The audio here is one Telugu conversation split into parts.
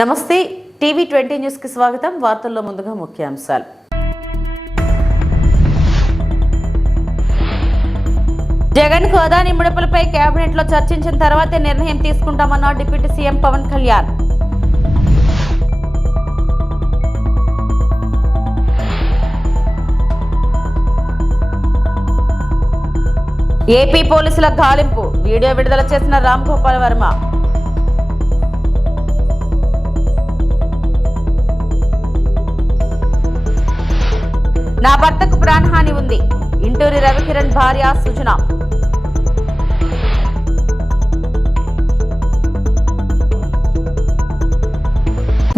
నమస్తే టీవీ 20 న్యూస్ కి స్వాగతం. వార్తల్లో ముందుగా ముఖ్యాంశాలు. జగన్ కు అదాని ముడుపులపై కేబినెట్ లో చర్చించిన తర్వాతే నిర్ణయం తీసుకుంటామన్న deputy CM Pawan Kalyan. AP పోలీసుల గాలింపు వీడియో విడుదల చేసిన రామ్ గోపాల్ వర్మ. నా భర్తకు ప్రాణహాని ఉంది, ఇంటూరి రవికిరణ్ భార్య సుజన.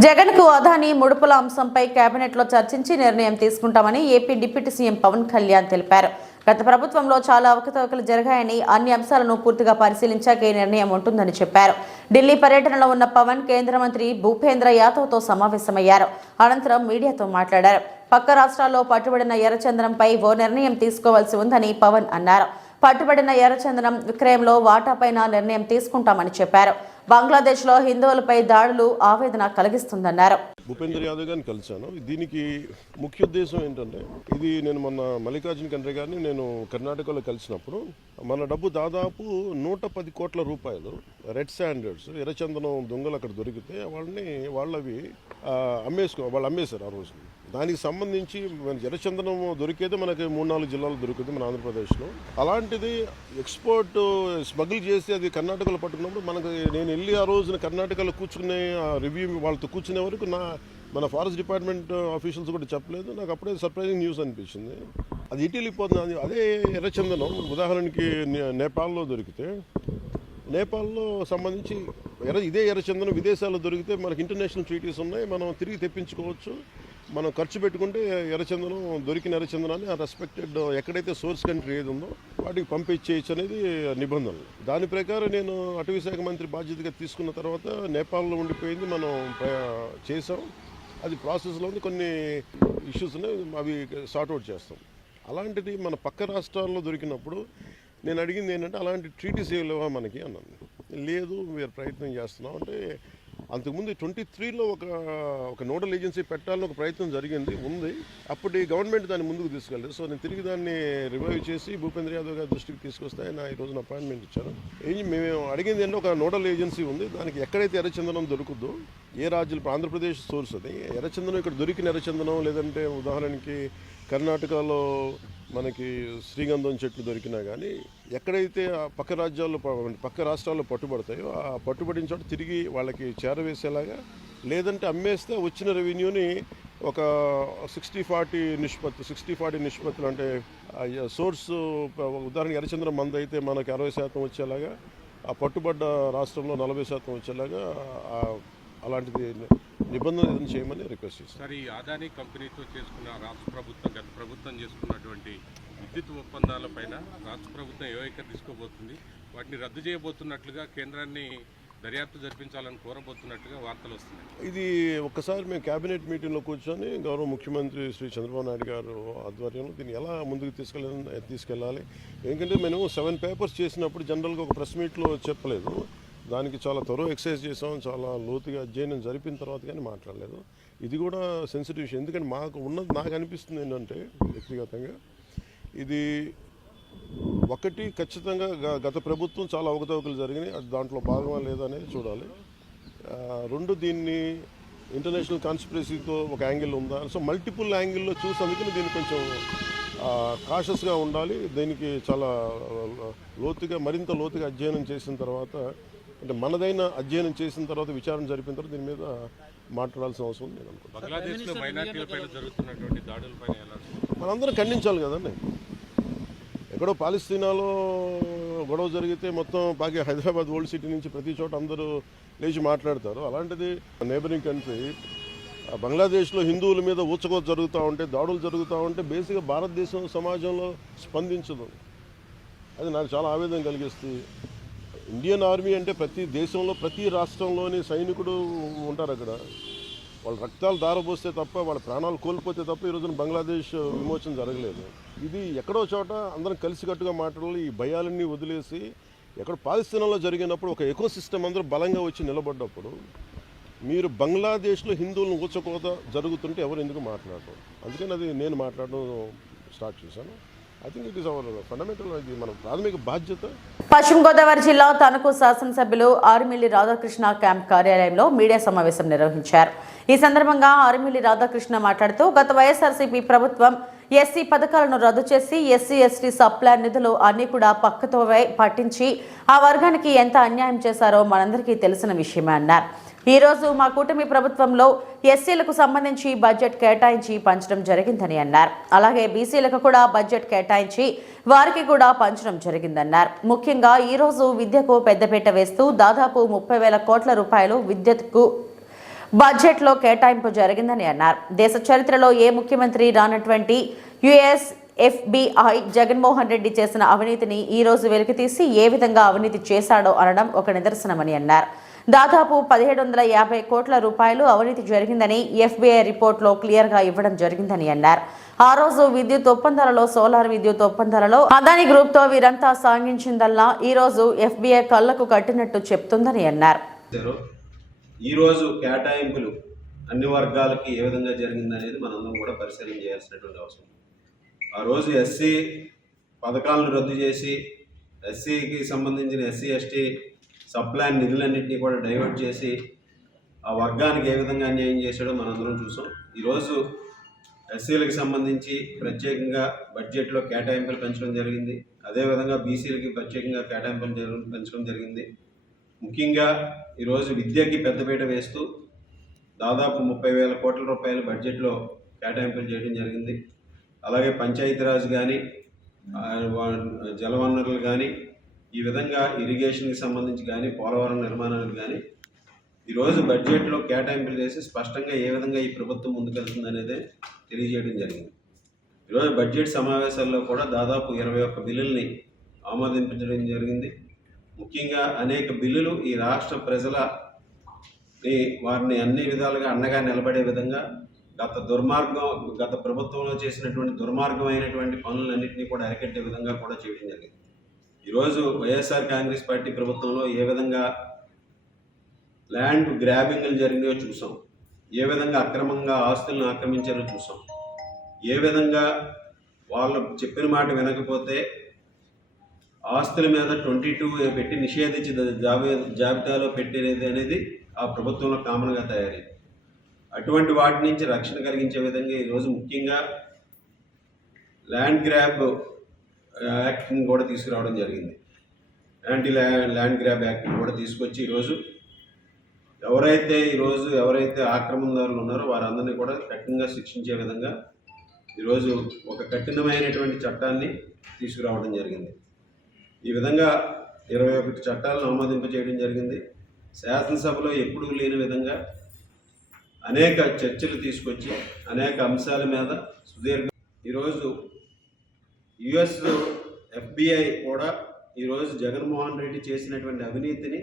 జగన్ కు అదాని ముడుపుల అంశంపై కేబినెట్ లో చర్చించి నిర్ణయం తీసుకుంటామని AP deputy CM Pawan Kalyan తెలిపారు. గత ప్రభుత్వంలో చాలా అవకతవకలు జరిగాయని, అన్ని అంశాలను పూర్తిగా పరిశీలించాక ఈ నిర్ణయం ఉంటుందని చెప్పారు. ఢిల్లీ పర్యటనలో ఉన్న పవన్ కేంద్ర మంత్రి భూపేంద్ర యాదవ్తో సమావేశమయ్యారు. అనంతరం మీడియాతో మాట్లాడారు. పక్క రాష్ట్రాల్లో పట్టుబడిన ఎర్రచందనంపై ఓ నిర్ణయం తీసుకోవాల్సి ఉందని పవన్ అన్నారు. పట్టుబడిన ఎర్రచందనం విక్రయంలో వాటాపైన నిర్ణయం తీసుకుంటామని చెప్పారు. బంగ్లాదేశ్లో హిందువులపై దాడులు ఆవేదన కలిగిస్తుందన్నారు. భూపేంద్ర యాదవ్ గారిని కలిశాను. దీనికి ముఖ్య ఉద్దేశం ఏంటంటే, ఇది నేను మొన్న మల్లికార్జున ఖర్గే గారిని నేను కర్ణాటకలో కలిసినప్పుడు మన డబ్బు దాదాపు 110 కోట్ల రూపాయలు రెడ్ శాండర్డ్స్ ఎర్రచందనం దొంగలు అక్కడ దొరికితే వాళ్ళవి వాళ్ళు అమ్మేశారు ఆ రోజు. దానికి సంబంధించి ఎర్రచందనం దొరికేది మనకి 3-4 జిల్లాలు దొరుకుతుంది మన ఆంధ్రప్రదేశ్లో. అలాంటిది ఎక్స్పోర్ట్ స్మగుల్ చేసి అది కర్ణాటకలో పట్టుకున్నప్పుడు మనకు నేను వెళ్ళి ఆ రోజున కర్ణాటకలో కూర్చునే రివ్యూ వాళ్ళతో కూర్చునే వరకు మన ఫారెస్ట్ డిపార్ట్మెంట్ ఆఫీషియల్స్ కూడా చెప్పలేదు. నాకు అప్పుడే సర్ప్రైజింగ్ న్యూస్ అనిపించింది. అది ఇటు వెళ్ళిపోతుంది. అదే ఎర్రచందనం ఉదాహరణకి నేపాల్లో దొరికితే, నేపాల్లో సంబంధించి ఇదే ఎర్రచందనం విదేశాల్లో దొరికితే మనకి ఇంటర్నేషనల్ ట్రీటీస్ ఉన్నాయి, మనం తిరిగి తెప్పించుకోవచ్చు. మనం ఖర్చు పెట్టుకుంటే ఎర్రచందనం దొరికిన ఎర్రచందనాన్ని ఆ రెస్పెక్టెడ్ ఎక్కడైతే సోర్స్ కంట్రీ ఏది ఉందో వాటికి పంపించేయచ్చు అనేది నిబంధనలు. దాని ప్రకారం నేను అటవీ శాఖ మంత్రి బాధ్యతగా తీసుకున్న తర్వాత నేపాల్లో ఉండిపోయింది, మనం చేసాం. అది ప్రాసెస్లో ఉంది, కొన్ని ఇష్యూస్ ఉన్నాయి, అవి సార్ట్అవుట్ చేస్తాం. అలాంటిది మన పక్క రాష్ట్రాల్లో దొరికినప్పుడు నేను అడిగింది ఏంటంటే, అలాంటి ట్రీటీస్ లేవా మనకి అన్నాను. లేదు, మీరు ప్రయత్నం చేస్తున్నాం అంటే, అంతకుముందు 23లో ఒక నోడల్ ఏజెన్సీ పెట్టాలని ఒక ప్రయత్నం ఉంది. అప్పుడు గవర్నమెంట్ దాన్ని ముందుకు తీసుకెళ్ళలేదు. సో నేను తిరిగి దాన్ని రివైవ్ చేసి భూపేంద్ర యాదవ్ గారి దృష్టికి తీసుకొస్తే ఆయన ఈ రోజున అపాయింట్మెంట్ ఇచ్చారు. మేము అడిగింది ఏంటంటే, ఒక నోడల్ ఏజెన్సీ ఉంది, దానికి ఎక్కడైతే ఎర్రచందనం దొరుకుద్దో ఏ రాజ్యాలు, ఆంధ్రప్రదేశ్ సోర్స్ అది ఎర్రచందనం, ఇక్కడ దొరికిన ఎర్రచందనం లేదంటే ఉదాహరణకి కర్ణాటకలో మనకి శ్రీగంధం చెట్లు దొరికినా కానీ ఎక్కడైతే పక్క రాష్ట్రాల్లో పట్టుబడతాయో ఆ పట్టుబడిన చోట తిరిగి వాళ్ళకి చేరవేసేలాగా, లేదంటే అమ్మేస్తే వచ్చిన రెవెన్యూని ఒక 60-40 నిష్పత్తులు అంటే సోర్స్ ఉదాహరణ ఎర్రచంద్రం మంద అయితే మనకి 60% వచ్చేలాగా, ఆ పట్టుబడ్డ రాష్ట్రంలో 40% వచ్చేలాగా అలాంటిది నిబంధన ఏదైనా చేయమని రిక్వెస్ట్ చేస్తాను. సార్, ఈ అదానీ కంపెనీతో చేసుకున్న రాష్ట్ర ప్రభుత్వం గత ప్రభుత్వం చేసుకున్నటువంటి విద్యుత్ ఒప్పందాలపైన రాష్ట్ర ప్రభుత్వం ఏ వైఖరి తీసుకోబోతుంది, వాటిని రద్దు చేయబోతున్నట్లుగా కేంద్రాన్ని దర్యాప్తు జరిపించాలని కోరబోతున్నట్లుగా వార్తలు వస్తున్నాయి. ఇది ఒక్కసారి మేము కేబినెట్ మీటింగ్లో కూర్చొని గౌరవ ముఖ్యమంత్రి శ్రీ చంద్రబాబు నాయుడు గారు ఆధ్వర్యంలో దీన్ని ఎలా ముందుకు తీసుకెళ్ళాలి. ఎందుకంటే మేము 7 పేపర్స్ చేసినప్పుడు జనరల్గా ఒక ప్రెస్ మీట్లో చెప్పలేదు. దానికి చాలా త్వరగా ఎక్సర్సైజ్ చేసాం, చాలా లోతుగా అధ్యయనం జరిపిన తర్వాత కానీ మాట్లాడలేదు. ఇది కూడా సెన్సిటివ్ విషయం. ఎందుకంటే నాకు అనిపిస్తుంది ఏంటంటే, వ్యక్తిగతంగా ఇది ఒకటి ఖచ్చితంగా గత ప్రభుత్వం చాలా అవకతవకలు జరిగినాయి, అది దాంట్లో భాగమా లేదా అనేది చూడాలి. 2 దీన్ని ఇంటర్నేషనల్ కాన్స్పిరసీతో ఒక యాంగిల్ ఉందా, సో మల్టిపుల్ యాంగిల్లో చూసి అందుకని దీన్ని కొంచెం కాషస్గా ఉండాలి. దీనికి చాలా మరింత లోతుగా అధ్యయనం చేసిన తర్వాత, అంటే మనదైన అధ్యయనం చేసిన తర్వాత, విచారణ జరిపిన తర్వాత దీని మీద మాట్లాడాల్సిన అవసరం ఉంది నేను అనుకుంటున్నాను. మనందరం ఖండించాలి కదండి. ఎక్కడో పాలస్తీనాలో గొడవ జరిగితే మొత్తం హైదరాబాద్ ఓల్డ్ సిటీ నుంచి ప్రతి చోట అందరూ లేచి మాట్లాడతారు. అలాంటిది నేబరింగ్ కంట్రీ బంగ్లాదేశ్లో హిందువుల మీద ఊచకోత జరుగుతూ ఉంటే, దాడులు జరుగుతూ ఉంటే బేసిక్గా భారతదేశం సమాజంలో స్పందించదు. అది నాకు చాలా ఆవేదన కలిగిస్తుంది. ఇండియన్ ఆర్మీ అంటే ప్రతి దేశంలో ప్రతి రాష్ట్రంలోని సైనికుడు ఉంటారు. అక్కడ వాళ్ళ రక్తాలు దారబోస్తే తప్ప, వాళ్ళ ప్రాణాలు కోల్పోతే తప్ప ఈ రోజున బంగ్లాదేశ్ విమోచన జరగలేదు. ఇది ఎక్కడో చోట అందరం కలిసికట్టుగా మాట్లాడాలి. ఈ భయాలన్నీ వదిలేసి, ఎక్కడ పాలస్తీనాలో జరిగినప్పుడు ఒక ఎకోసిస్టమ్ అందరూ బలంగా వచ్చి నిలబడ్డప్పుడు మీరు బంగ్లాదేశ్లో హిందువులను ఊచకోత జరుగుతుంటే ఎవరు ఎందుకు మాట్లాడరు? అందుకని అది నేను మాట్లాడడం స్టార్ట్ చేశాను. I think it is our fundamental, ఇది మన ప్రాథమిక బాధ్యత. పశ్చిమ గోదావరి జిల్లా తణుకు శాసనసభ్యులు ఆరుమిల్లి రాధాకృష్ణ క్యాంప్ కార్యాలయంలో మీడియా సమావేశం నిర్వహించారు. ఈ సందర్భంగా ఆరుమిల్లి రాధాకృష్ణ మాట్లాడుతూ గత వైఎస్ఆర్సీపీ ప్రభుత్వం ఎస్సీ పథకాలను రద్దు చేసి ఎస్సీ ఎస్టీ సప్లాన్ నిధులు అన్ని కూడా పక్కతో పట్టించి ఆ వర్గానికి ఎంత అన్యాయం చేశారో మనందరికీ తెలిసిన విషయమే అన్నారు. ఈ రోజు మా కూటమి ప్రభుత్వంలో ఎస్సీలకు సంబంధించి బడ్జెట్ కేటాయించి పంచడం జరిగిందని అన్నారు. అలాగే బీసీలకు కూడా బడ్జెట్ కేటాయించి వారికి కూడా పంచడం జరిగిందన్నారు. ముఖ్యంగా ఈ రోజు విద్యకు పెద్దపీట వేస్తూ దాదాపు 30,000 కోట్ల రూపాయలు విద్యుత్కు బడ్జెట్లో కేటాయింపు జరిగిందని అన్నారు. దేశ చరిత్రలో ఏ ముఖ్యమంత్రి రానటువంటి ఎఫ్బిఐ జగన్మోహన్ రెడ్డి చేసిన అవినీతిని ఈ రోజు వెలికితీసి ఏ విధంగా అవినీతి చేశాడో అనడం ఒక నిదర్శనమని అన్నారు. దాదాపు 1750 కోట్ల రూపాయలు అవినీతి జరిగిందని ఎఫ్బిఐ రిపోర్ట్లో క్లియర్గా ఇవ్వడం జరిగిందని అన్నారు. ఆ రోజు విద్యుత్ ఒప్పందాలలో, సోలార్ విద్యుత్ ఒప్పందాలలో అదాని గ్రూప్తో వీరంతా సాగించిందల్లా ఈ రోజు ఎఫ్బిఐ కళ్లకు కట్టినట్టు చెప్తుందని అన్నారు. ఈ రోజు కేటాయింపులు అన్ని వర్గాలకి ఏ విధంగా జరిగిందనేది మనందరం కూడా పరిశీలన చేయాల్సినటువంటి అవసరం. ఆ రోజు ఎస్సీ పథకాలను రద్దు చేసి ఎస్సీకి సంబంధించిన ఎస్సీ ఎస్టీ సప్లాన్ నిధులన్నింటినీ కూడా డైవర్ట్ చేసి ఆ వర్గానికి ఏ విధంగా అన్యాయం చేశాడో మనందరం చూసాం. ఈరోజు ఎస్సీలకు సంబంధించి ప్రత్యేకంగా బడ్జెట్లో కేటాయింపులు పెంచడం జరిగింది. అదేవిధంగా బీసీలకి ప్రత్యేకంగా కేటాయింపులు పెంచడం జరిగింది. ముఖ్యంగా ఈరోజు విద్యకి పెద్దపీట వేస్తూ దాదాపు 30,000 కోట్ల రూపాయలు బడ్జెట్లో కేటాయింపులు చేయడం జరిగింది. అలాగే పంచాయతీరాజ్ కానీ, జలవనరులు కానీ, ఈ విధంగా ఇరిగేషన్కి సంబంధించి కానీ, పోలవరం నిర్మాణానికి కానీ ఈరోజు బడ్జెట్లో కేటాయింపులు చేసి స్పష్టంగా ఏ విధంగా ఈ ప్రభుత్వం ముందుకెళ్తుంది అనేది తెలియజేయడం జరిగింది. ఈరోజు బడ్జెట్ సమావేశాల్లో కూడా దాదాపు 21 బిల్లుల్ని ఆమోదించడం జరిగింది. ముఖ్యంగా అనేక బిల్లులు ఈ రాష్ట్ర వారిని అన్ని విధాలుగా అండగా నిలబడే విధంగా గత ప్రభుత్వంలో చేసినటువంటి దుర్మార్గమైనటువంటి పనులన్నింటినీ కూడా అరికట్టే విధంగా కూడా చేయడం జరిగింది. ఈరోజు వైఎస్ఆర్ కాంగ్రెస్ పార్టీ ప్రభుత్వంలో ఏ విధంగా ల్యాండ్ గ్రాబింగ్లు జరిగినాయో చూసాం, ఏ విధంగా అక్రమంగా ఆస్తులను ఆక్రమించారో చూసాం, ఏ విధంగా వాళ్ళు చెప్పిన మాట వినకపోతే ఆస్తుల మీద 22 పెట్టి నిషేధించి జాబితాలో పెట్టేది అనేది ఆ ప్రభుత్వంలో కామన్గా తయారైంది. అటువంటి వాటి నుంచి రక్షణ కలిగించే విధంగా ఈరోజు ముఖ్యంగా ల్యాండ్ గ్రాబ్ యాక్ట్ని కూడా తీసుకురావడం జరిగింది. ల్యాండ్ గ్రాబ్ యాక్ట్ని కూడా తీసుకొచ్చి ఈరోజు ఎవరైతే ఆక్రమణదారులు ఉన్నారో వారందరినీ కూడా కఠినంగా శిక్షించే విధంగా ఈరోజు ఒక కఠినమైనటువంటి చట్టాన్ని తీసుకురావడం జరిగింది. ఈ విధంగా 21 చట్టాలను ఆమోదింపజేయడం జరిగింది. శాసనసభలో ఎప్పుడూ లేని విధంగా అనేక చర్చలు తీసుకొచ్చి అనేక అంశాల మీద ఈరోజు యుఎస్ ఎఫ్బిఐ కూడా ఈరోజు జగన్మోహన్ రెడ్డి చేసినటువంటి అవినీతిని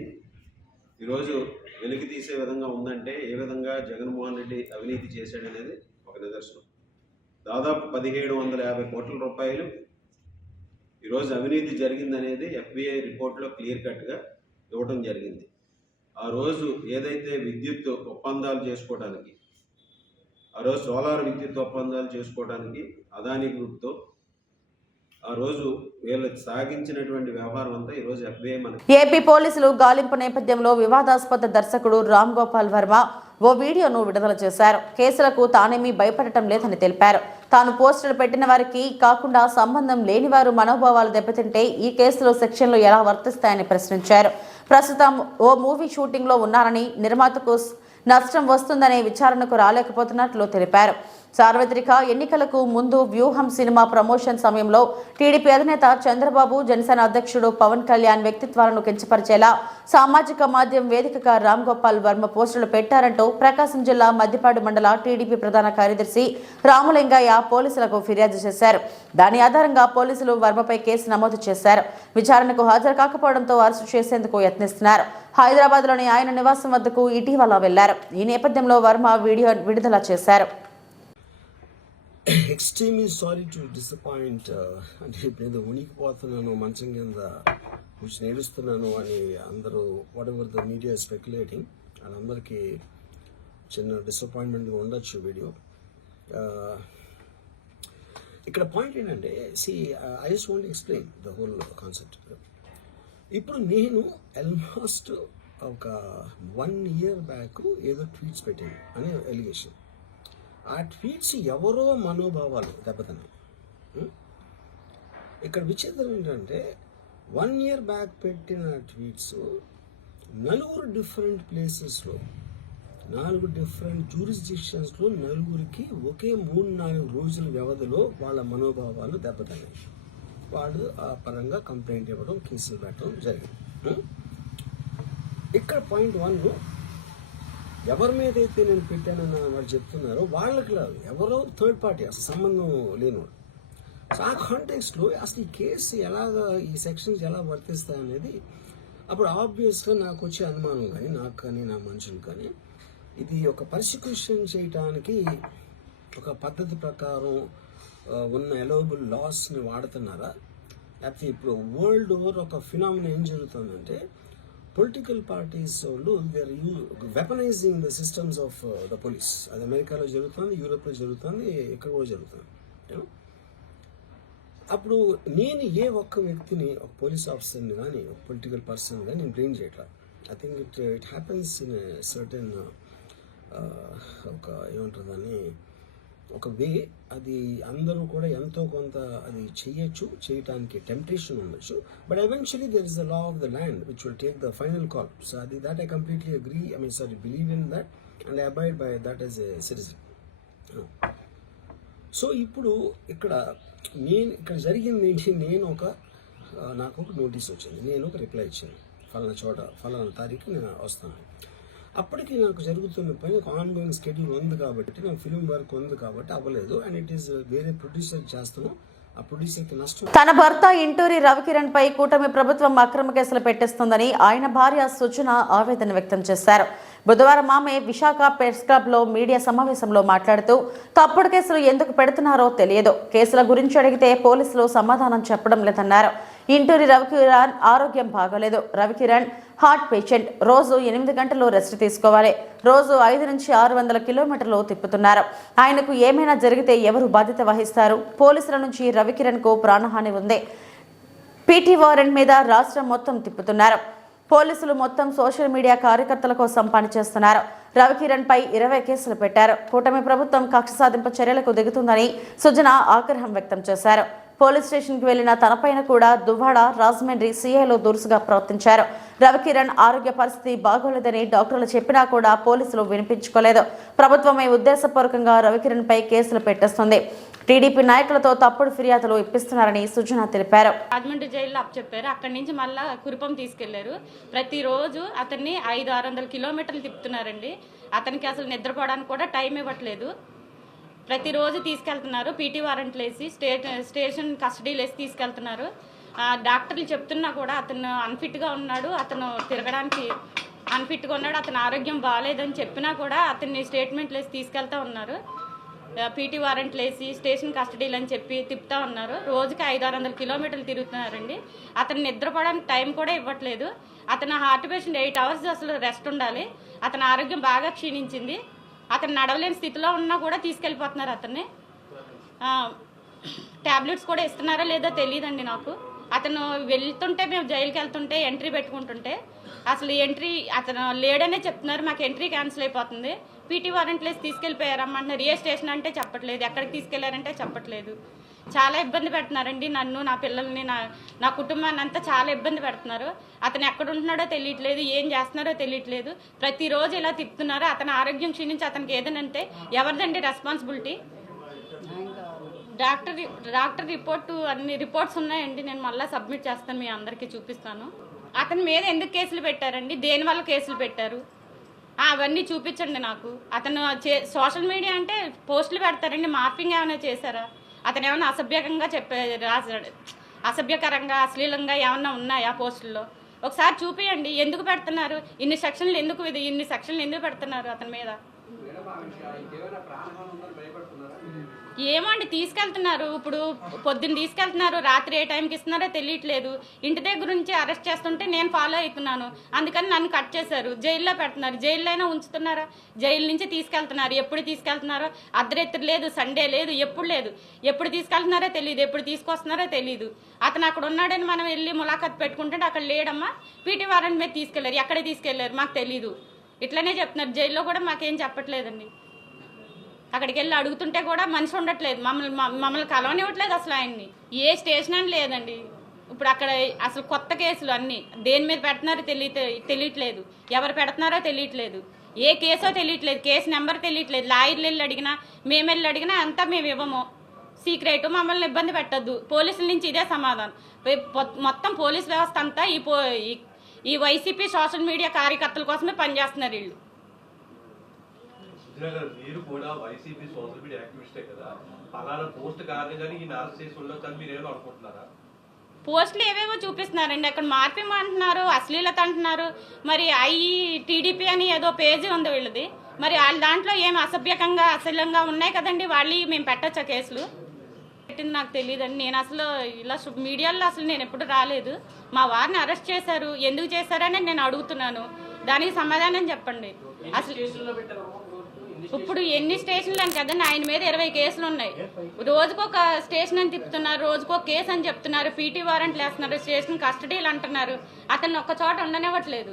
ఈరోజు వెలికి తీసే విధంగా ఉందంటే ఏ విధంగా జగన్మోహన్ రెడ్డి అవినీతి చేశాడనేది ఒక నిదర్శనం. దాదాపు 1750 కోట్ల రూపాయలు ఈరోజు అవినీతి జరిగిందనేది ఎఫ్బిఐ రిపోర్ట్లో క్లియర్ కట్గా ఇవ్వడం జరిగింది. ఆ రోజు ఏదైతే విద్యుత్ ఒప్పందాలు చేసుకోవడానికి, ఆ రోజు సోలార్ విద్యుత్ ఒప్పందాలు చేసుకోవడానికి అదాని గ్రూప్తో ఆ రోజు వీళ్ళు సాగించినటువంటి వ్యవహారం అంతా ఈరోజు ఎఫ్బిఐ ఏపీ పోలీసులు గాలింపు నేపథ్యంలో వివాదాస్పద దర్శకుడు రామ్ గోపాల్ వర్మ ఓ వీడియోను విడుదల చేశారు. కేసులకు తానేమీ భయపడటం లేదని తెలిపారు. తాను పోస్టులు పెట్టిన వారికి కాకుండా సంబంధం లేని వారు మనోభావాలు దెబ్బతింటే ఈ కేసులో సెక్షన్లు ఎలా వర్తిస్తాయని ప్రశ్నించారు. ప్రస్తుతం ఓ మూవీ షూటింగ్లో ఉన్నారని, నిర్మాతకు నష్టం వస్తుందనే విచారణకు రాలేకపోతున్నట్లు తెలిపారు. సార్వత్రిక ఎన్నికలకు ముందు వ్యూహం సినిమా ప్రమోషన్ సమయంలో టీడీపీ అధినేత చంద్రబాబు, జనసేన అధ్యక్షుడు పవన్ కళ్యాణ్ వ్యక్తిత్వాలను కించపరిచేలా సామాజిక మాధ్యమం వేదికగా రామ్ గోపాల్ వర్మ పోస్టులు పెట్టారంటూ ప్రకాశం జిల్లా మద్దిపాడు మండల టీడీపీ ప్రధాన కార్యదర్శి రామలింగయ్య పోలీసులకు ఫిర్యాదు చేశారు. దాని ఆధారంగా పోలీసులు వర్మపై కేసు నమోదు చేశారు. విచారణకు హాజరు కాకపోవడంతో అరెస్టు చేసేందుకు యత్నిస్తున్నారు. హైదరాబాద్లోని ఆయన నివాసం వద్దకు ఇటీవల వెళ్లారు. ఈ నేపథ్యంలో వర్మ వీడియో విడుదల చేశారు. Extremely sorry to disappoint. అంటే ఇప్పుడు ఉనికిపోతున్నాను, మంచం కింద కూర్చొని ఏడుస్తున్నాను అని అందరూ what ever the media speculating, వాళ్ళందరికీ చిన్న డిసప్పాయింట్మెంట్గా ఉండొచ్చు వీడియో. ఇక్కడ పాయింట్ ఏంటంటే I just want explain the whole concept. ఇప్పుడు నేను ఆల్మోస్ట్ ఒక 1 year బ్యాక్ ఏదో ట్వీట్స్ పెట్టాను అనే ఎలిగేషన్. ఆ ట్వీట్స్ ఎవరో మనోభావాలు దెబ్బతిన్నాయి. ఇక్కడ విచిత్రం ఏంటంటే 1 year బ్యాక్ పెట్టిన ట్వీట్స్ 4 డిఫరెంట్ ప్లేసెస్లో 4 డిఫరెంట్ జ్యూరిస్డిక్షన్స్లో 4కి ఒకే 3-4 రోజుల వ్యవధిలో వాళ్ళ మనోభావాలు దెబ్బతిన్నాయి. వాళ్ళు ఆ పరంగా కంప్లైంట్ ఇవ్వడం, కేసులు పెట్టడం జరిగింది. ఇక్కడ పాయింట్ 1, ఎవరి మీద అయితే నేను పెట్టానన్న వాళ్ళు చెప్తున్నారో వాళ్ళకి లేదు, ఎవరో థర్డ్ పార్టీ, అసలు సంబంధం లేనివాడు. సో ఆ కాంటెక్స్ట్లో అసలు ఈ కేసు ఎలాగా, ఈ సెక్షన్స్ ఎలా వర్తిస్తాయనేది అప్పుడు ఆబ్వియస్గా నాకు వచ్చే అనుమానం కానీ, నాకు కానీ నా మనుషులు కానీ, ఇది ఒక పర్సిక్యూషన్ చేయటానికి ఒక పద్ధతి ప్రకారం ఉన్న ఎలవబుల్ లాస్ని వాడుతున్నారా, లేకపోతే ఇప్పుడు వరల్డ్ ఓవర్ ఒక ఫినామినా ఏం జరుగుతుందంటే పొలిటికల్ పార్టీస్ వాళ్ళు they are weaponising the systems of the police. అది అమెరికాలో జరుగుతుంది, యూరోప్లో జరుగుతుంది, ఇక్కడ కూడా జరుగుతుంది. అప్పుడు నేను ఏ ఒక్క వ్యక్తిని, ఒక పోలీస్ ఆఫీసర్ని కానీ, ఒక పొలిటికల్ పర్సన్ కానీ నేను బ్లేమ్ చేయట్లా. I think it happens in certain ఒక ఏమంటారు దాన్ని, ఒక వే. అది అందరూ కూడా ఎంతో కొంత అది చేయటానికి టెంప్టేషన్ ఉండొచ్చు. But eventually there is the law of the land which will take the final call. So అది that I completely agree, believe in that and I abide by that as a citizen. So ఇప్పుడు ఇక్కడ జరిగింది ఏంటి, నాకు ఒక నోటీస్ వచ్చింది, నేను ఒక రిప్లై ఇచ్చాను, ఫలానా చోట ఫలానా తారీఖు నేను వస్తాను. అప్పటికి నాకు జరుగుతున్న పని ఒక ఆన్గోయింగ్ స్కెడ్యూల్ ఉంది కాబట్టి, నాకు ఫిల్మ్ వర్క్ ఉంది కాబట్టి అవ్వలేదు. అండ్ ఇట్ ఈస్ వేరే ప్రొడ్యూసర్ చేస్తాను, ఆ ప్రొడ్యూసర్కి నష్టం. తన భర్త ఇంటూరి రవికిరణ్ పై కూటమి ప్రభుత్వం అక్రమ కేసులు పెట్టిస్తుందని ఆయన భార్య సుజన ఆవేదన వ్యక్తం చేశారు. బుధవారం ఆమె విశాఖ ప్రెస్ క్లబ్లో మీడియా సమావేశంలో మాట్లాడుతూ తప్పుడు కేసులు ఎందుకు పెడుతున్నారో తెలియదు, కేసుల గురించి అడిగితే పోలీసులు సమాధానం చెప్పడం లేదన్నారు. ఇంటూరి రవికిరణ్ ఆరోగ్యం బాగోలేదు. Ravikiran heart patient. రోజు 8 గంటలు రెస్ట్ తీసుకోవాలి. రోజు 500 నుంచి 600 కిలోమీటర్లు తిప్పుతున్నారు. ఆయనకు ఏమైనా జరిగితే ఎవరు బాధ్యత వహిస్తారు? పోలీసుల నుంచి రవికిరణ్కు ప్రాణహాని ఉంది. పీటీ వారెంట్ మీద రాష్ట్రం మొత్తం తిప్పుతున్నారు. పోలీసులు మొత్తం సోషల్ మీడియా కార్యకర్తల కోసం పనిచేస్తున్నారు. రవికిరణ్ పై 20 కేసులు పెట్టారు. కూటమి ప్రభుత్వం కక్ష సాధింపు చర్యలకు దిగుతుందని సుజన ఆగ్రహం వ్యక్తం చేశారు. పోలీస్ స్టేషన్కి వెళ్లిన తనపైన కూడా దువ్వాడ, రాజమండ్రి సీఐలు దురుసుగా ప్రవర్తించారు. రవికిరణ్ ఆరోగ్య పరిస్థితి బాగోలేదని డాక్టర్లు చెప్పినా కూడా పోలీసులు వినిపించుకోలేదు. ప్రభుత్వమే ఉద్దేశపూర్వకంగా రవికిరణ్ పై కేసులు పెట్టేస్తుంది. టీడీపీ నాయకులతో తప్పుడు ఫిర్యాదులు ఇప్పిస్తున్నారని సుజన తెలిపారు. రాజమండ్రి జైల్లో అప్పచెప్పారు. అక్కడి నుంచి మళ్ళా కురుపం తీసుకెళ్లారు. ప్రతిరోజు అతన్ని 500-600 కిలోమీటర్లు తిప్పుతున్నారండి. అతనికి అసలు నిద్రపోవడానికి కూడా టైం ఇవ్వట్లేదు. ప్రతిరోజు తీసుకెళ్తున్నారు. పీటీ వారెంట్లు వేసి స్టేషన్ కస్టడీలో వేసి తీసుకెళ్తున్నారు. డాక్టర్లు చెప్తున్నా కూడా అతను అన్ఫిట్గా ఉన్నాడు, అతను తిరగడానికి అన్ఫిట్గా ఉన్నాడు, అతని ఆరోగ్యం బాగాలేదని చెప్పినా కూడా అతన్ని స్టేట్మెంట్లు వేసి తీసుకెళ్తా ఉన్నారు. పీటీ వారెంట్లు వేసి స్టేషన్ కస్టడీలు అని చెప్పి తిప్పుతా ఉన్నారు. రోజుకి 500-600 కిలోమీటర్లు తిరుగుతున్నారండి. అతను నిద్రపోవడానికి టైం కూడా ఇవ్వట్లేదు. అతను హార్ట్ పేషెంట్, 8 hours అసలు రెస్ట్ ఉండాలి. అతని ఆరోగ్యం బాగా క్షీణించింది. అతను నడవలేని స్థితిలో ఉన్నా కూడా తీసుకెళ్ళిపోతున్నారు అతన్ని. ట్యాబ్లెట్స్ కూడా ఇస్తున్నారా లేదా తెలియదండి నాకు. అతను వెళ్తుంటే, మేము జైలుకి వెళ్తుంటే ఎంట్రీ పెట్టుకుంటుంటే అసలు అతను లేడనే చెప్తున్నారు. మాకు ఎంట్రీ క్యాన్సిల్ అయిపోతుంది. పీటీ వారెంట్లు వేసి తీసుకెళ్ళిపోయారమ్మంటున్నారు. ఏ స్టేషన్ అంటే చెప్పట్లేదు, ఎక్కడికి తీసుకెళ్లారంటే చెప్పట్లేదు. చాలా ఇబ్బంది పెడుతున్నారండి నన్ను, నా పిల్లల్ని, నా కుటుంబాన్ని అంతా చాలా ఇబ్బంది పెడుతున్నారు. అతను ఎక్కడ ఉంటున్నాడో తెలియట్లేదు, ఏం చేస్తున్నారో తెలియట్లేదు. ప్రతిరోజు ఇలా తిప్పుతున్నారు. అతని ఆరోగ్యం క్షీణించి అతనికి ఏదనంటే ఎవరిదండి రెస్పాన్సిబిలిటీ? డాక్టర్ అన్ని రిపోర్ట్స్ ఉన్నాయండి. నేను మళ్ళీ సబ్మిట్ చేస్తాను, మీ అందరికీ చూపిస్తాను. అతని మీద ఎందుకు కేసులు పెట్టారండి, దేనివల్ల కేసులు పెట్టారు, అవన్నీ చూపించండి నాకు. అతను సోషల్ మీడియా అంటే పోస్టులు పెడతారండి. మార్పింగ్ ఏమైనా చేశారా? అతను ఏమైనా అసభ్యకంగా రాశాడు, అసభ్యకరంగా అశ్లీలంగా ఏమన్నా ఉన్నాయా పోస్టుల్లో? ఒకసారి చూపియండి. ఎందుకు పెడుతున్నారు? ఇన్ని సెక్షన్లు ఎందుకు పెడుతున్నారు అతని మీద? ఏమండి తీసుకెళ్తున్నారు, ఇప్పుడు పొద్దున్న తీసుకెళ్తున్నారు, రాత్రి ఏ టైంకి ఇస్తున్నారో తెలియట్లేదు. ఇంటి దగ్గర నుంచి అరెస్ట్ చేస్తుంటే నేను ఫాలో అవుతున్నాను, అందుకని నన్ను కట్ చేశారు, జైల్లో పెడుతున్నారు. జైల్లో అయినా ఉంచుతున్నారా? జైలు నుంచి తీసుకెళ్తున్నారు. ఎప్పుడు తీసుకెళ్తున్నారో అర్ధరాత్రి లేదు, సండే లేదు, ఎప్పుడు లేదు. ఎప్పుడు తీసుకెళ్తున్నారో తెలియదు, ఎప్పుడు తీసుకొస్తున్నారో తెలియదు. అతను అక్కడ ఉన్నాడని మనం వెళ్ళి ములాఖాత్ పెట్టుకుంటే అక్కడ లేడమ్మా, పీటీ వారెంట్ మీద తీసుకెళ్లారు. ఎక్కడే తీసుకెళ్లారు మాకు తెలీదు, ఇట్లనే చెప్తున్నారు. జైల్లో కూడా మాకేం చెప్పట్లేదండి. అక్కడికి వెళ్ళి అడుగుతుంటే కూడా మనిషి ఉండట్లేదు, మమ్మల్ని కలవనివ్వట్లేదు అసలు ఆయన్ని. ఏ స్టేషన్ అని లేదండి. ఇప్పుడు అక్కడ అసలు కొత్త కేసులు అన్నీ దేని మీద పెడుతున్నారో తెలియట్లేదు, ఎవరు పెడుతున్నారో తెలియట్లేదు, ఏ కేసో తెలియట్లేదు, కేసు నెంబర్ తెలియట్లేదు. లాయర్లు వెళ్ళి అడిగినా, మేము వెళ్ళి అడిగినా అంతా మేము ఇవ్వము, సీక్రెట్, మమ్మల్ని ఇబ్బంది పెట్టద్దు. పోలీసుల నుంచి ఇదే సమాధానం. మొత్తం పోలీస్ వ్యవస్థ అంతా ఈ వైసీపీ సోషల్ మీడియా కార్యకర్తల కోసమే పనిచేస్తున్నారు వీళ్ళు. మీరు కూడా వైసీపీ సోషల్ మీడియా యాక్టివిస్టే కదా, అలానే పోస్ట్ కారణంగానే ఈయన అరెస్ట్ చేసి ఉండొచ్చు అని మీరు ఏమో అనుకుంటున్నారా? పోస్టులు ఏవేవో చూపిస్తున్నారండి, అక్కడ మార్పిం అంటున్నారు, అశ్లీలత అంటున్నారు. మరి టీడీపీ అని ఏదో పేజీ ఉంది వీళ్ళది, మరి వాళ్ళ దాంట్లో ఏమి అసభ్యకంగా అశ్లీలంగా ఉన్నాయి కదండి, వాళ్ళు మేము పెట్టచ్చా కేసులు? పెట్టింది నాకు తెలియదండి. నేను అసలు ఇలా మీడియాలో అసలు నేను ఎప్పుడు రాలేదు. మా వారిని అరెస్ట్ చేశారు, ఎందుకు చేశారని నేను అడుగుతున్నాను, దానికి సమాధానం చెప్పండి. అసలు ఇప్పుడు ఎన్ని స్టేషన్లు అని కదండి, ఆయన మీద 20 కేసులు ఉన్నాయి. రోజుకొక స్టేషన్ అని తిప్పుతున్నారు, రోజుకొక కేసు అని చెప్తున్నారు, పీటీ వారెంట్లు వేస్తున్నారు, స్టేషన్ కస్టడీలు అంటున్నారు. అతను ఒక్క చోట ఉండనివ్వట్లేదు.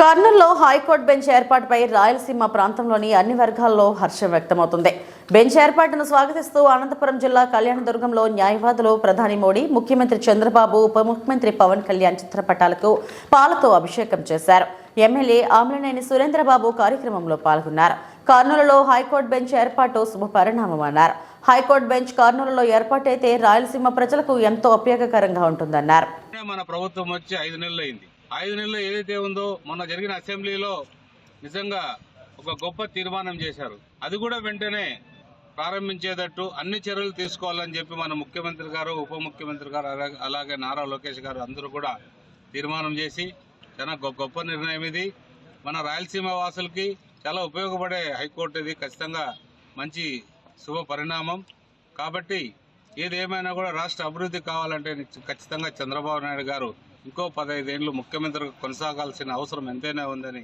కర్నూలులో హైకోర్టు బెంచ్ ఏర్పాటుపై రాయలసీమ ప్రాంతంలోని అన్ని వర్గాల్లో హర్షం వ్యక్తమవుతుంది. బెంచ్ ఏర్పాటును స్వాగతిస్తూ అనంతపురం జిల్లా కళ్యాణదుర్గంలో న్యాయవాదులు ప్రధాని మోడీ, ముఖ్యమంత్రి చంద్రబాబు, ఉప ముఖ్యమంత్రి పవన్ కళ్యాణ్ చిత్రపటాలకు పాలతో అభిషేకం చేశారు. ఎమ్మెల్యే ఆమ్లనేని సురేంద్రబాబు కార్యక్రమంలో పాల్గొన్నారు. కర్నూలులో హైకోర్టు బెంచ్ ఏర్పాటు శుభపరిణామమన్నారు. హైకోర్టు బెంచ్ కర్నూలులో ఏర్పాటైతే రాయలసీమ ప్రజలకు ఎంతో ఉపయోగకరంగా ఉంటుందన్నారు. మన ప్రభుత్వం వచ్చి 5 నెలలు అయింది. 5 నెలల్లో ఏదైతే ఉందో మొన్న జరిగిన అసెంబ్లీలో నిజంగా ఒక గొప్ప తీర్మానం చేశారు. అది కూడా వెంటనే ప్రారంభించేటట్టు అన్ని చర్యలు తీసుకోవాలని చెప్పి మన ముఖ్యమంత్రి గారు, ఉప ముఖ్యమంత్రి గారు, అలాగే నారా లోకేష్ గారు అందరూ కూడా తీర్మానం చేసి చాలా గొప్ప నిర్ణయం ఇది. మన రాయలసీమ వాసులకి చాలా ఉపయోగపడే హైకోర్టు ఇది. ఖచ్చితంగా మంచి శుభ పరిణామం. కాబట్టి ఏదేమైనా కూడా రాష్ట్ర అభివృద్ధి కావాలంటే ఖచ్చితంగా చంద్రబాబు నాయుడు గారు ఇంకో 15 ఏళ్లు ముఖ్యమంత్రిగా కొనసాగాల్సిన అవసరం ఎంతైనా ఉందని.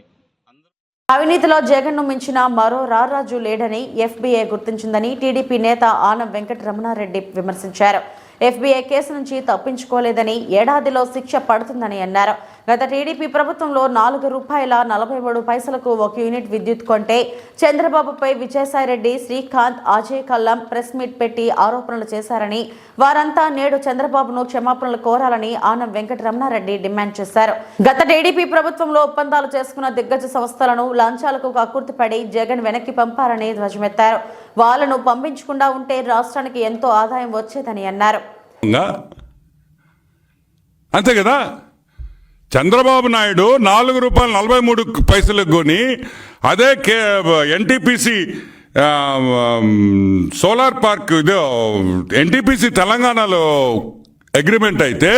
అవినీతిలో జగన్ను మించిన మరో రారాజు లేడని ఎఫ్బీఐ గుర్తించిందని టీడీపీ నేత ఆనం వెంకటరమణారెడ్డి విమర్శించారు. ఎఫ్బీఐ కేసు నుంచి తప్పించుకోలేదని, ఏడాదిలో శిక్ష పడుతుందని అన్నారు. గత టీడీపీ ప్రభుత్వంలో ₹4.43 ఒక యూనిట్ విద్యుత్ కొంటే చంద్రబాబుపై విజయసాయిరెడ్డి, శ్రీకాంత్, అజయ్ కల్లం ప్రెస్ మీట్ పెట్టి ఆరోపణలు చేశారని, వారంతా నేడు చంద్రబాబును క్షమాపణలు కోరాలని ఆనం వెంకటరమణారెడ్డి డిమాండ్ చేశారు. గత టీడీపీ ప్రభుత్వంలో ఒప్పందాలు చేసుకున్న దిగ్గజ సంస్థలను లంచాలకు కక్కుర్తిపడి జగన్ వెనక్కి పంపారని ధ్వజమెత్తారు. వాళ్లను పంపించకుండా ఉంటే రాష్ట్రానికి ఎంతో ఆదాయం వచ్చేదని అన్నారు. అంతే కదా, చంద్రబాబు నాయుడు ₹4.43 కొని అదే ఎన్టీపీసీ సోలార్ పార్క్ ఇది ఎన్టీపీసీ తెలంగాణలో అగ్రిమెంట్ అయితే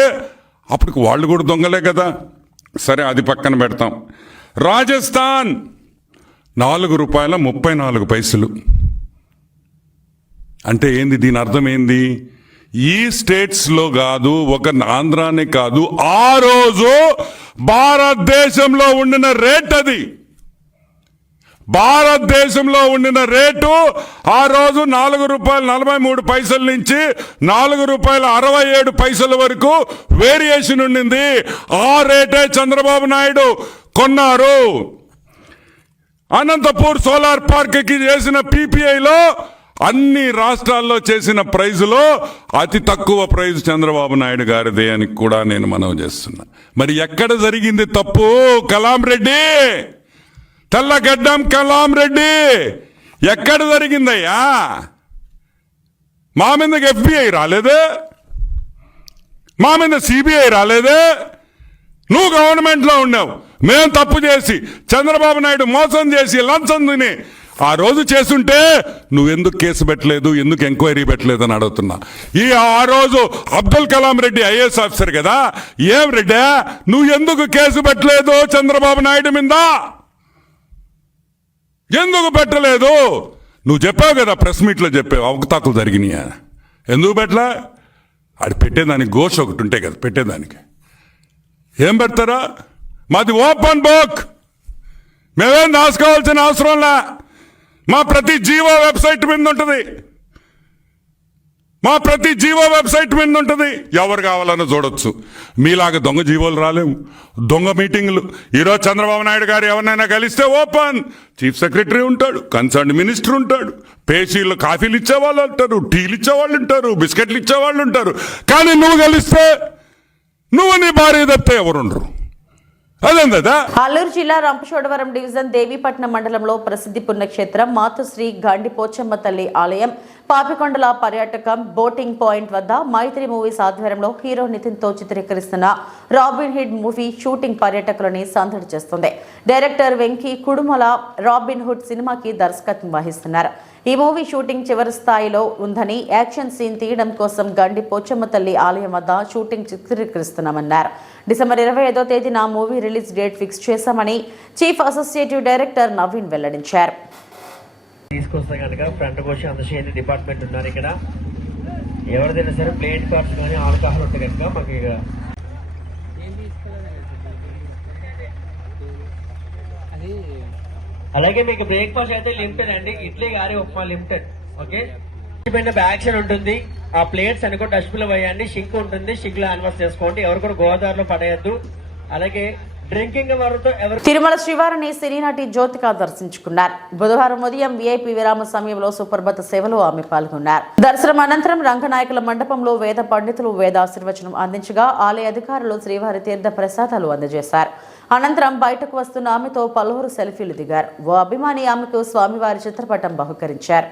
అప్పటికి వాళ్ళు కూడా దొంగలే కదా. సరే, అది పక్కన పెడతాం. రాజస్థాన్ ₹4.34 అంటే ఏంది? దీని అర్థం ఏంది? ఈ స్టేట్స్లో కాదు, ఒక ఆంధ్రానే కాదు, ఆ రోజు భారతదేశంలో ఉండిన రేట్ అది. భారతదేశంలో ఉండిన రేటు ఆ రోజు ₹4.43 నుంచి ₹4.67 వరకు వేరియేషన్ ఉండింది. ఆ రేటే చంద్రబాబు నాయుడు కొన్నారు. అనంతపూర్ సోలార్ పార్క్ కి చేసిన పీపీఐలో అన్ని రాష్ట్రాల్లో చేసిన ప్రైజులో అతి తక్కువ ప్రైజ్ చంద్రబాబు నాయుడు గారిదే అని కూడా నేను మనవి చేస్తున్నా. మరి ఎక్కడ జరిగింది తప్పు? కలాం రెడ్డి, తెల్లగడ్డం కలాం రెడ్డి, ఎక్కడ జరిగిందయ్యా? మా మీదకి ఎఫ్బిఐ రాలేదే, మా మీద సిబిఐ రాలేదే. నువ్వు గవర్నమెంట్లో ఉన్నావు, మేము తప్పు చేసి చంద్రబాబు నాయుడు మోసం చేసి లంచం తిని ఆ రోజు చేస్తుంటే నువ్వెందుకు కేసు పెట్టలేదు, ఎందుకు ఎంక్వైరీ పెట్టలేదు అని అడుగుతున్నా. ఆ రోజు అబ్దుల్ కలాం రెడ్డి ఐఏఎస్ ఆఫీసర్ కదా, ఏం రెడ్డి నువ్వు ఎందుకు కేసు పెట్టలేదు చంద్రబాబు నాయుడు మీద? ఎందుకు పెట్టలేదు? నువ్వు చెప్పావు కదా, ప్రెస్ మీట్లో చెప్పావు అవకతవకలు జరిగినాయా. ఎందుకు పెట్టలే? అది పెట్టేదానికి ఘోష ఒకటి ఉంటే కదా పెట్టేదానికి. ఏం పెడతారా? మాది ఓపెన్ బుక్, మేమేం దాచుకోవాల్సిన అవసరంలా. మా ప్రతి జీవో వెబ్సైట్ మీద ఉంటుంది, ఎవరు కావాలన్నా చూడొచ్చు. మీలాగా దొంగ జీవోలు రాలేము, దొంగ మీటింగ్లు. ఈరోజు చంద్రబాబు నాయుడు గారు ఎవరినైనా కలిస్తే ఓపెన్, చీఫ్ సెక్రటరీ ఉంటాడు, కన్సర్న్ మినిస్టర్ ఉంటాడు, పేషీలు కాఫీలు ఇచ్చేవాళ్ళు ఉంటారు, టీలు ఇచ్చేవాళ్ళు ఉంటారు, బిస్కెట్లు ఇచ్చేవాళ్ళు ఉంటారు. కానీ నువ్వు కలిస్తే నువ్వు నీ భార్య తప్పితే ఎవరుండరు. అదేందా? అల్లూరు జిల్లా రంపచోడవరం డివిజన్ దేవీపట్నం మండలంలో ప్రసిద్ధి పుణ్యక్షేత్రం మాతృశ్రీ గండి పోచమ్మ తల్లి ఆలయం పాపికొండల పర్యాటకం బోటింగ్ పాయింట్ వద్ద మైత్రి మూవీస్ ఆధ్వర్యంలో హీరో నితిన్ తో చిత్రీకరిస్తున్న రాబిన్ హుడ్ మూవీ షూటింగ్ పర్యాటకులని సందడి చేస్తుంది. Director Venky Kudumula robin hood సినిమాకి దర్శకత్వం వహిస్తున్నారు. ఈ మూవీ షూటింగ్ చివరి స్థాయిలో ఉందని, యాక్షన్ సీన్ తీయడం కోసం గండి పోచమ్మ తల్లి ఆలయం వద్ద షూటింగ్ చిత్రీకరిస్తున్నామన్నారు. డిసెంబర్ 25వ తేదీన మూవీ రిలీజ్ డేట్ ఫిక్స్ చేశామని చీఫ్ అసోసియేటివ్ డైరెక్టర్ నవీన్ వెల్లడించారు. తీసుకొస్తే కనుక ఫ్రంట్ వచ్చి అందచేయండి డిపార్ట్మెంట్ ఉన్నారు ఇక్కడ. ఎవరిదైనా సరే ప్లేట్ కార్డ్స్ కానీ ఆల్కహాల్ ఉంటే కనుక మాకు ఇక అలాగే మీకు బ్రేక్ఫాస్ట్ అయితే లిమిటెడ్ అండి. ఇడ్లీ గారి upma limited. Okay, back side ఉంటుంది. ఆ ప్లేట్స్ అని కూడా డస్ట్బిన్ లో వేయండి. షింక్ ఉంటుంది, షింక్ లో హ్యాండ్ వాష్ చేసుకోండి. ఎవరు కూడా గోదావరిలో పడేయద్దు. అలాగే డ్రింకింగ్ వారితో తిరుమల శ్రీవారిని సినీ నటి జ్యోతిక దర్శించుకున్నారు. బుధవారం ఉదయం వీఐపీ విరామ సమయంలో సుప్రభాత సేవలో ఆమె పాల్గొన్నారు. దర్శనం అనంతరం రంగనాయకుల మండపంలో వేద పండితులు వేదాశీర్వచనం అందించగా ఆలయ అధికారులు శ్రీవారి తీర్థ ప్రసాదాలు అందజేశారు. అనంతరం బయటకు వస్తున్న ఆమెతో పలువురు సెల్ఫీలు దిగారు. ఓ అభిమాని ఆమెకు స్వామివారి చిత్రపటం బహుకరించారు.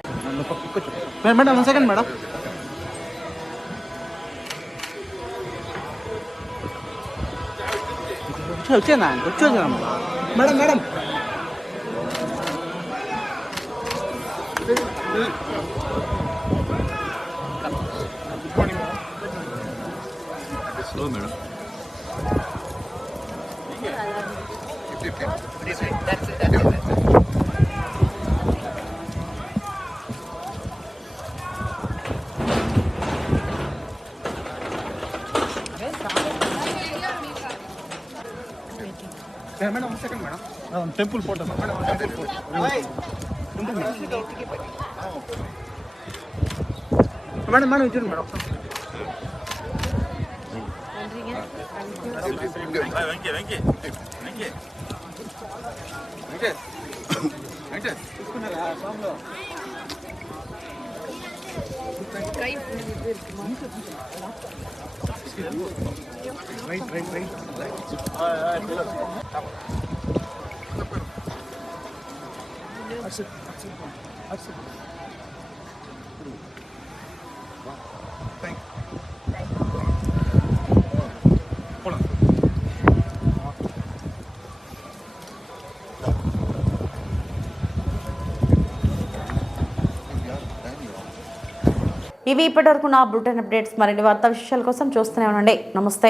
టెంపుల్ ఫోటో మేడం మేడం ఇచ్చారు మేడం. ఇవి ఇప్పటివరకు నా బులెటిన్ అప్డేట్స్. మరిన్ని వార్తా విశేషాల కోసం చూస్తూనే ఉండండి. నమస్తే.